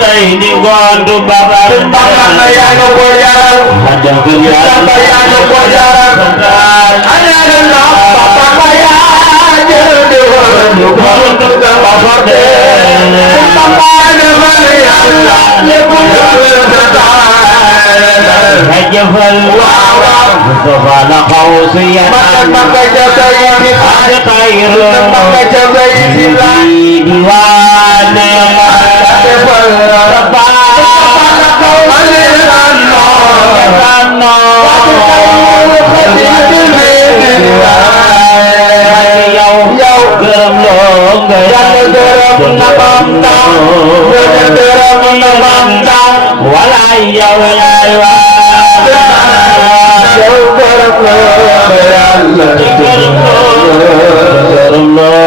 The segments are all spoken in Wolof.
tey di gontu babar Bamba yaa ñu ko jaral Bamba yaa ñu ko jaral ana na Bamba yaa jël di ñu gontu babar de Bamba defal Yàlla lépp jëfal waaw Mustafa la xawsu yana Bamba jafay di xaar xayru Bamba jafay di la diwaane defal Rabba yow gërëm loo nga Yàlla gërëm na mam ndaw gërëm na mam ndaw wala yow yaay waa yow gërëm loo nga Yàlla gërëm loo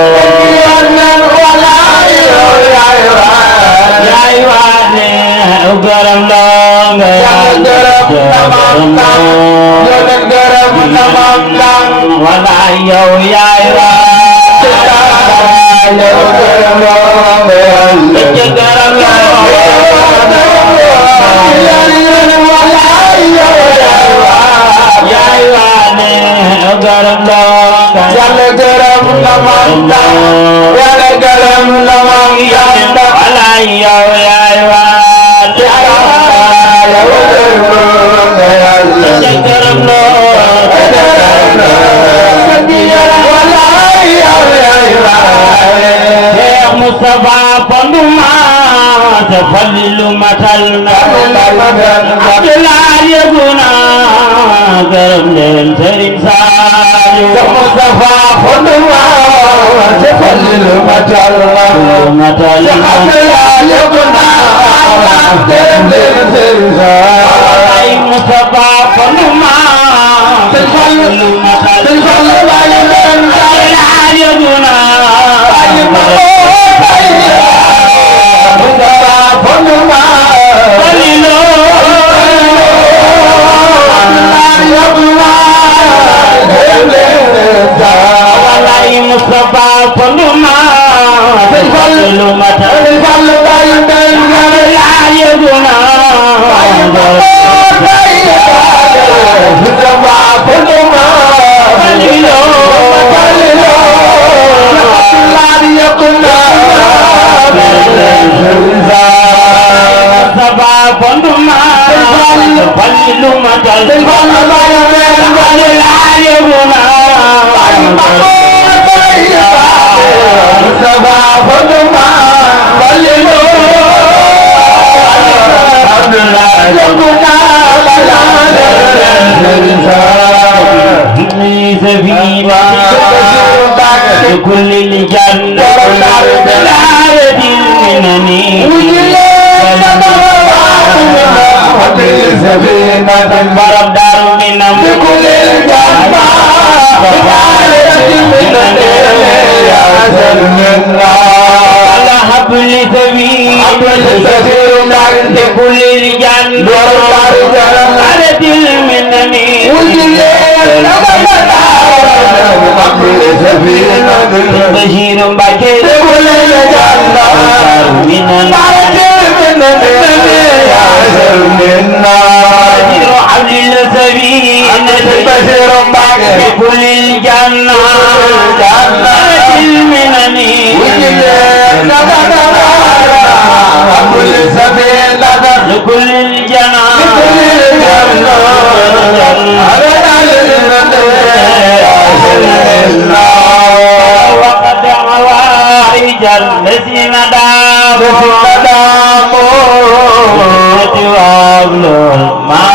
wala yow yaay waa ne gërëm loo nga Yàlla gërëm na mam ndaw wala yow yaay waa yow gërëm loo nga Yàlla yaay waa ne gërëm loo nga Yàlla gërëm na mam ndaw Yàlla gërëm na mam ndaw wala yow yaay waa yow gërëm loo nga Yàlla gërëm loo Cheikh Moustapha Fonduma te Falilu matal na Abdoulaye yeguna gërëm leen Serigne Saliou Cheikh Moustapha Fonduma te Falilu matal na matal na Abdoulaye yeguna gërëm leen Serigne Saliou ay Moustapha Fonduma te Falilu matal na Abdoulaye yeguna Mustafa Fonduma Falilu matal yeguna Mustafa Fonduma Falilu matal yeguna كل الجنة العادة منني برب دار من كل الجنة على حبل سبيل كل الجنة العادة منني بشير بكير كل الجنة من بشير حبل السبيل بشير بكل الجنة المنني لكل الجنة وقد عوائج الذين داموا وابل المرمى